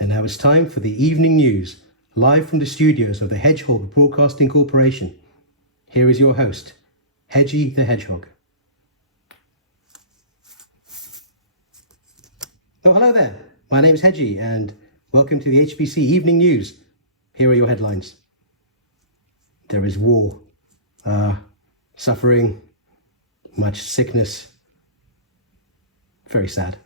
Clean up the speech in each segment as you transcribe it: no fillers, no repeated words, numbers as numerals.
And now it's time for the evening news, live from the studios of the Hedgehog Broadcasting Corporation. Here is your host, Hedgie the Hedgehog. Oh, hello there. My name is Hedgie and welcome to the HBC Evening News. Here are your headlines. There is war, suffering, much sickness. Very sad.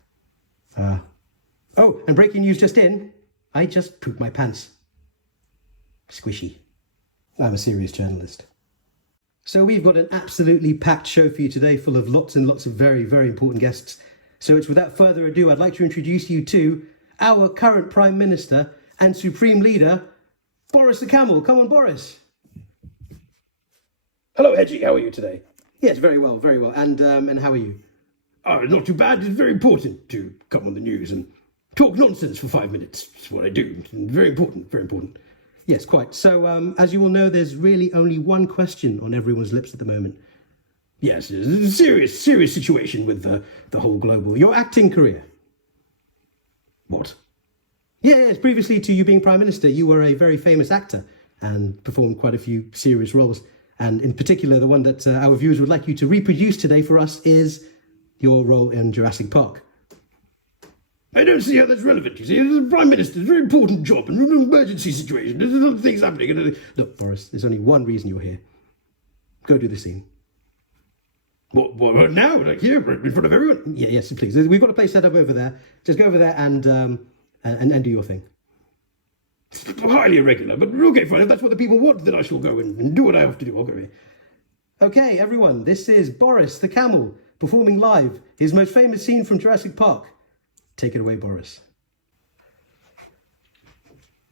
Oh, and breaking news just in. I just pooped my pants. Squishy. I'm a serious journalist. So we've got an absolutely packed show for you today, full of lots and lots of very, very important guests. So it's without further ado, I'd like to introduce you to our current Prime Minister and Supreme Leader, Boris the Camel. Come on, Boris. Hello, Hedgie. How are you today? Yes, very well, very well. And how are you? Oh, not too bad. It's very important to come on the news and talk nonsense for 5 minutes. It's what I do. Very important, very important. Yes, quite. So, as you all know, there's really only one question on everyone's lips at the moment. Yes, it's a serious situation with the whole global... Your acting career. What? Yes, previously to you being Prime Minister, you were a very famous actor and performed quite a few serious roles. And in particular, the one that our viewers would like you to reproduce today for us is your role in Jurassic Park. I don't see how that's relevant, you see. It's a Prime Minister, it's a very important job, and an emergency situation. There's a lot of things happening. Look, Boris, there's only one reason you're here. Go do the scene. What now? Like here, in front of everyone? Yeah, yes, please. We've got a place set up over there. Just go over there and do your thing. It's highly irregular, but okay, fine. If that's what the people want, then I shall go and do what I have to do. I'll go here. Okay, everyone, this is Boris the Camel performing live his most famous scene from Jurassic Park. Take it away, Boris.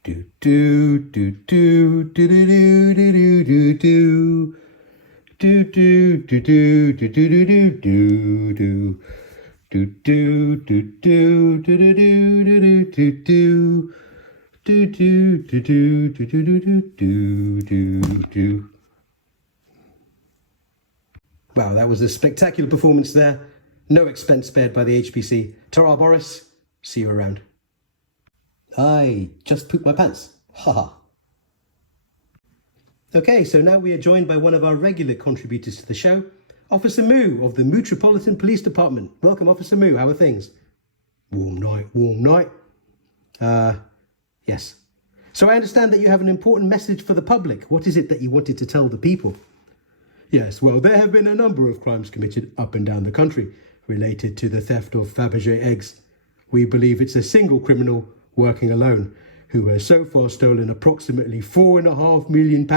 Do do do do do do do do do. Do do do do do do do do do. Do do do do do do do do do do. Do do do do do do do do do do. Wow, that was a spectacular performance there. No expense spared by the HBC. Ta-ra, Boris. See you around. I just pooped my pants. Haha. Okay, so now we are joined by one of our regular contributors to the show, Officer Moo of the Metropolitan Police Department. Welcome, Officer Moo. How are things? Warm night, warm night. Yes. So I understand that you have an important message for the public. What is it that you wanted to tell the people? Yes, well, there have been a number of crimes committed up and down the country related to the theft of Fabergé eggs. We believe it's a single criminal working alone who has so far stolen approximately £4.5 million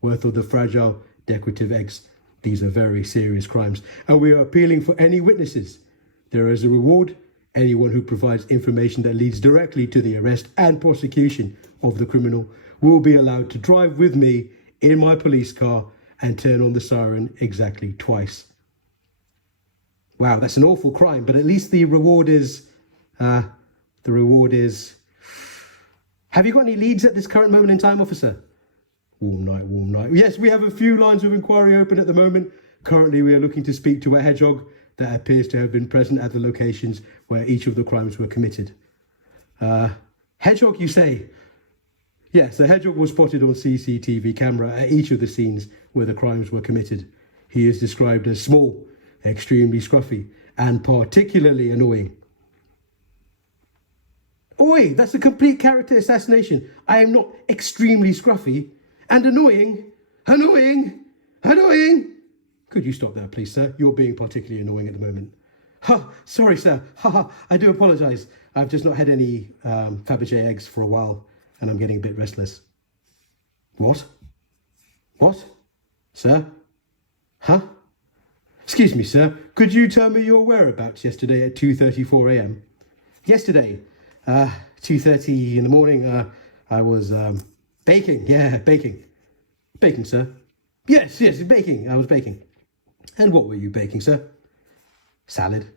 worth of the fragile decorative eggs. These are very serious crimes, and we are appealing for any witnesses. There is a reward. Anyone who provides information that leads directly to the arrest and prosecution of the criminal will be allowed to drive with me in my police car and turn on the siren exactly twice. Wow, that's an awful crime, but at least the reward is... Have you got any leads at this current moment in time, officer? Warm night, warm night. Yes, we have a few lines of inquiry open at the moment. Currently, we are looking to speak to a hedgehog that appears to have been present at the locations where each of the crimes were committed. Hedgehog, you say? Yes, the hedgehog was spotted on CCTV camera at each of the scenes where the crimes were committed. He is described as small, extremely scruffy, and particularly annoying. Oi, that's a complete character assassination. I am not extremely scruffy and annoying. Annoying! Annoying! Could you stop that, please, sir? You're being particularly annoying at the moment. Sorry, sir. I do apologise. I've just not had any Fabergé eggs for a while, and I'm getting a bit restless. What? What? Sir? Huh? Excuse me, sir. Could you tell me your whereabouts yesterday at 2:34 a.m? Yesterday, 2:30 in the morning, I was baking. Yeah, baking. Baking, sir. Yes, baking. I was baking. And what were you baking, sir? Salad.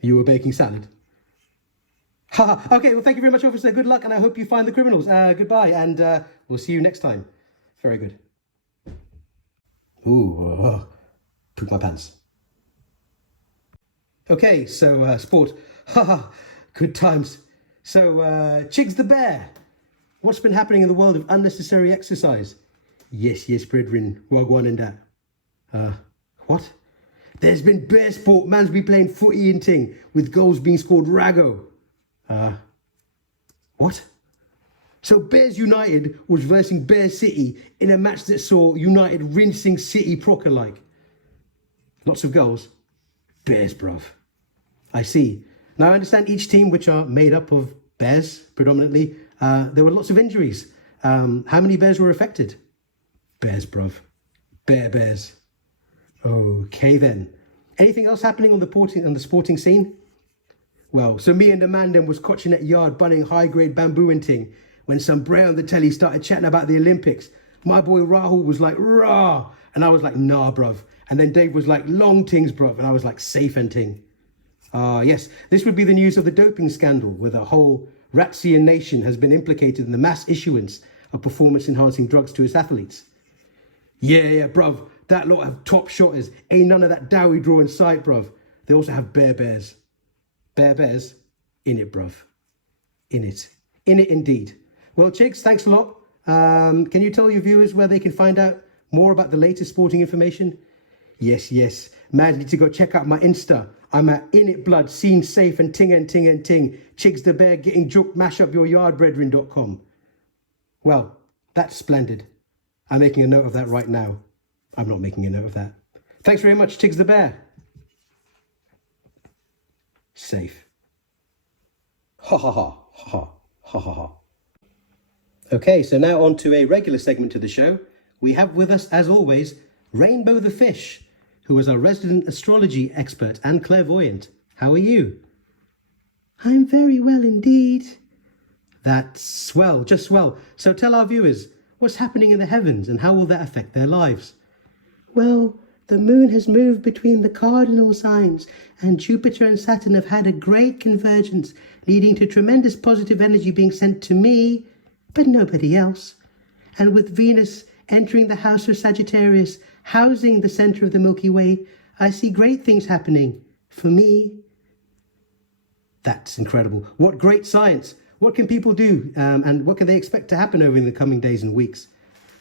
You were baking salad? Okay, well, thank you very much, officer. Good luck, and I hope you find the criminals. Goodbye, and we'll see you next time. Very good. Ooh, poop my pants. Okay, so sport. Good times. So, Chigs the bear, what's been happening in the world of unnecessary exercise? Yes, brethren, wagwan and that. What? There's been bear sport, man's be playing footy and ting, with goals being scored rago. What? So Bears United was versing Bear City in a match that saw United rinsing City proper like. Lots of goals? Bears, bruv. I see. Now I understand each team, which are made up of bears predominantly, there were lots of injuries. How many bears were affected? Bears, bruv. Bears. Okay then. Anything else happening on the sporting scene? Well, so me and the man then was cotching at yard bunning high-grade bamboo and ting when some bray on the telly started chatting about the Olympics. My boy Rahul was like, rah! And I was like, nah, bruv. And then Dave was like, long tings, bruv. And I was like, safe and ting. Yes, this would be the news of the doping scandal, where the whole Ratsian nation has been implicated in the mass issuance of performance-enhancing drugs to its athletes. Yeah, bruv. That lot have top shotters. Ain't none of that dowie draw in sight, bruv. They also have bears. Bear bears? In it, bruv. In it. In it indeed. Well, Chigs, thanks a lot. Can you tell your viewers where they can find out more about the latest sporting information? Yes. Man, need to go check out my Insta. I'm at In It Blood, seen safe and ting. Chigs the bear getting juked, mash up your yard brethren.com. Well, that's splendid. I'm making a note of that right now. I'm not making a note of that. Thanks very much, Chigs the bear. Safe. Ha. Okay, so now on to a regular segment of the show. We have with us, as always, Rainbow the Fish, who is our resident astrology expert and clairvoyant. How are you? I'm very well indeed. That's swell, just swell. So tell our viewers, what's happening in the heavens and how will that affect their lives? Well, the moon has moved between the cardinal signs, and Jupiter and Saturn have had a great convergence, leading to tremendous positive energy being sent to me, but nobody else. And with Venus entering the house of Sagittarius, housing the center of the Milky Way, I see great things happening for me. That's incredible. What great science. What can people do and what can they expect to happen over the coming days and weeks?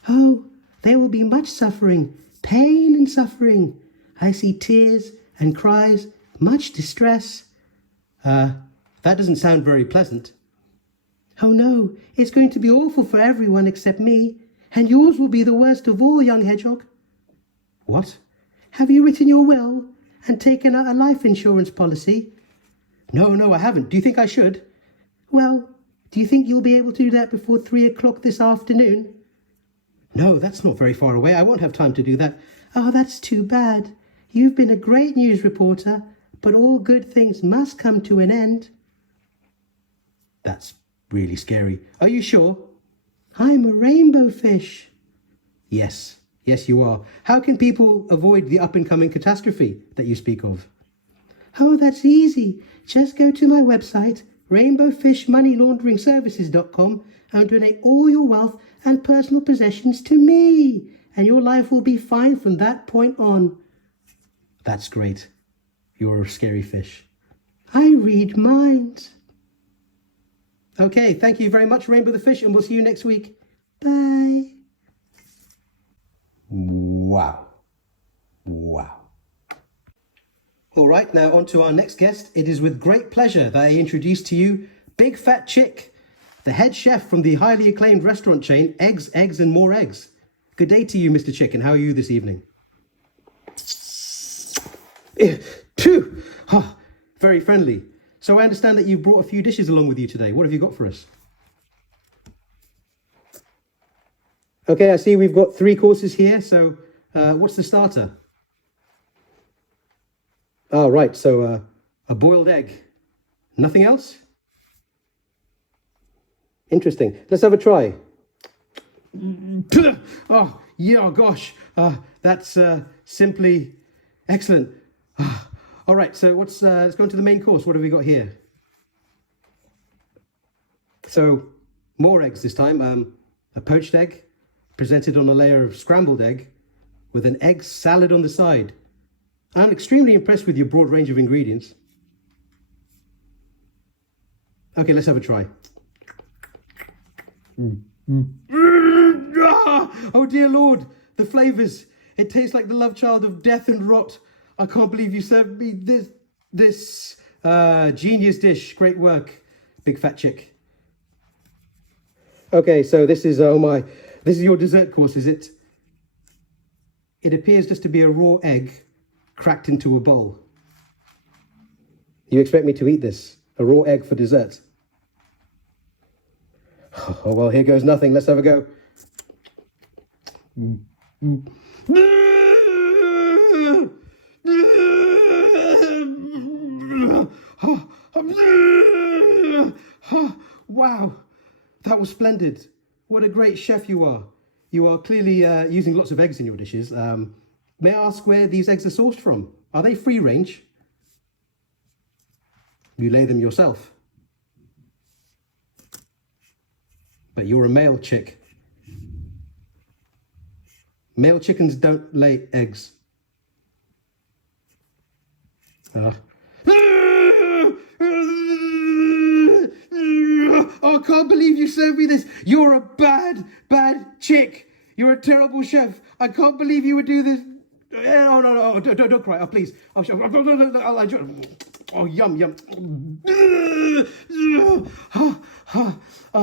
Oh, there will be much suffering, pain and suffering. I see tears and cries, much distress. That doesn't sound very pleasant. Oh no, it's going to be awful for everyone except me, and yours will be the worst of all, young hedgehog. What? Have you written your will and taken out a life insurance policy? No, I haven't. Do you think I should? Well, do you think you'll be able to do that before 3 o'clock this afternoon? No, that's not very far away. I won't have time to do that. Oh, that's too bad. You've been a great news reporter, but all good things must come to an end. That's really scary. Are you sure? I'm a rainbow fish. Yes, you are. How can people avoid the up-and-coming catastrophe that you speak of? Oh, that's easy. Just go to my website, rainbowfishmoneylaunderingservices.com, and donate all your wealth and personal possessions to me, and your life will be fine from that point on. That's great. You're a scary fish. I read minds. Okay, thank you very much, Rainbow the Fish, and we'll see you next week. Bye. Wow. All right, now on to our next guest. It is with great pleasure that I introduce to you Big Fat Chick, the head chef from the highly acclaimed restaurant chain Eggs, and More Eggs. Good day to you, Mr. Chick, and how are you this evening? Phew! Very friendly. So I understand that you brought a few dishes along with you today. What have you got for us? Okay, I see we've got 3 courses here. So what's the starter? Oh, right. So a boiled egg. Nothing else? Interesting. Let's have a try. Oh, yeah, gosh. That's simply excellent. All right, so let's go into the main course. What have we got here? So, more eggs this time. A poached egg, presented on a layer of scrambled egg, with an egg salad on the side. I'm extremely impressed with your broad range of ingredients. Okay, let's have a try. Oh dear Lord, the flavours. It tastes like the love child of death and rot. I can't believe you served me this genius dish. Great work, big fat chick. Okay, so this is, oh my, this is your dessert course, is it? It appears just to be a raw egg cracked into a bowl. You expect me to eat this? A raw egg for dessert? Oh, well, here goes nothing. Let's have a go. Wow, that was splendid. What a great chef you are. You are clearly using lots of eggs in your dishes. May I ask where these eggs are sourced from? Are they free range? You lay them yourself. But you're a male chick. Male chickens don't lay eggs. Oh, I can't believe you served me this. You're a bad chick. You're a terrible chef. I can't believe you would do this. Oh, no, don't cry. Oh, please. I'll enjoy it. Oh, yum.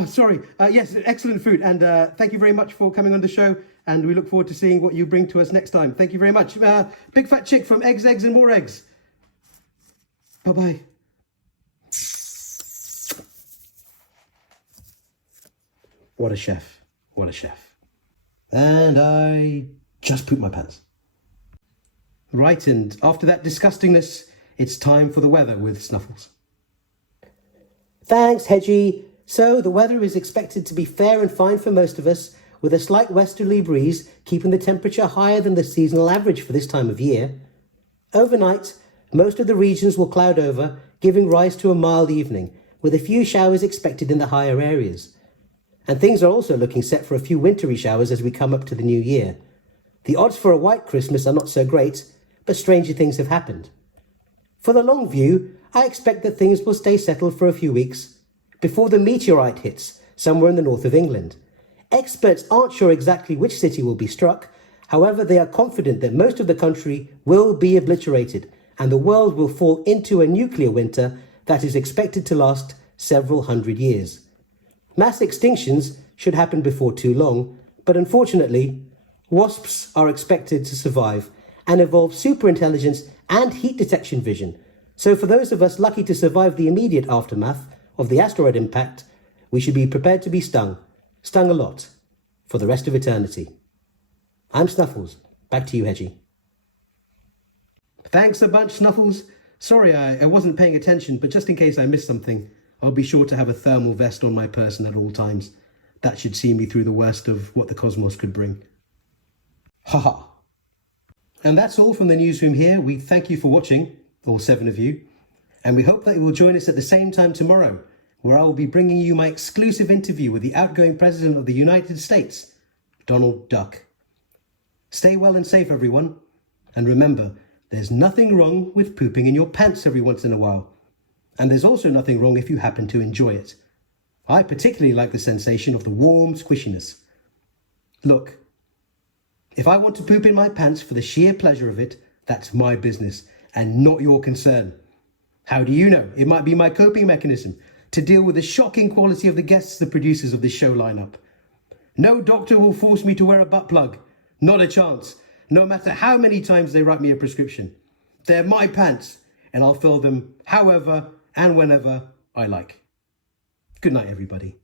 Sorry. Yes, excellent food. And thank you very much for coming on the show. And we look forward to seeing what you bring to us next time. Thank you very much. Big fat chick from Eggs, and More Eggs. Bye-bye. What a chef. What a chef. And I just pooped my pants. Right, and after that disgustingness, it's time for the weather with Snuffles. Thanks, Hedgie. So the weather is expected to be fair and fine for most of us, with a slight westerly breeze keeping the temperature higher than the seasonal average for this time of year. Overnight, most of the regions will cloud over, giving rise to a mild evening, with a few showers expected in the higher areas. And things are also looking set for a few wintry showers as we come up to the new year. The odds for a white Christmas are not so great, but stranger things have happened. For the long view, I expect that things will stay settled for a few weeks before the meteorite hits somewhere in the north of England. Experts aren't sure exactly which city will be struck. However, they are confident that most of the country will be obliterated and the world will fall into a nuclear winter that is expected to last several hundred years. Mass extinctions should happen before too long, but unfortunately, wasps are expected to survive and evolve superintelligence and heat detection vision. So for those of us lucky to survive the immediate aftermath of the asteroid impact, we should be prepared to be stung a lot, for the rest of eternity. I'm Snuffles. Back to you, Hedgie. Thanks a bunch, Snuffles. Sorry, I wasn't paying attention, but just in case I missed something, I'll be sure to have a thermal vest on my person at all times. That should see me through the worst of what the cosmos could bring. Ha. And that's all from the newsroom here. We thank you for watching, all 7 of you, and we hope that you will join us at the same time tomorrow, where I will be bringing you my exclusive interview with the outgoing President of the United States, Donald Duck. Stay well and safe, everyone, and remember, there's nothing wrong with pooping in your pants every once in a while, and there's also nothing wrong if you happen to enjoy it. I particularly like the sensation of the warm squishiness. Look, if I want to poop in my pants for the sheer pleasure of it, that's my business and not your concern. How do you know? It might be my coping mechanism to deal with the shocking quality of the guests the producers of this show line up. No doctor will force me to wear a butt plug. Not a chance. No matter how many times they write me a prescription. They're my pants, and I'll fill them however and whenever I like. Good night, everybody.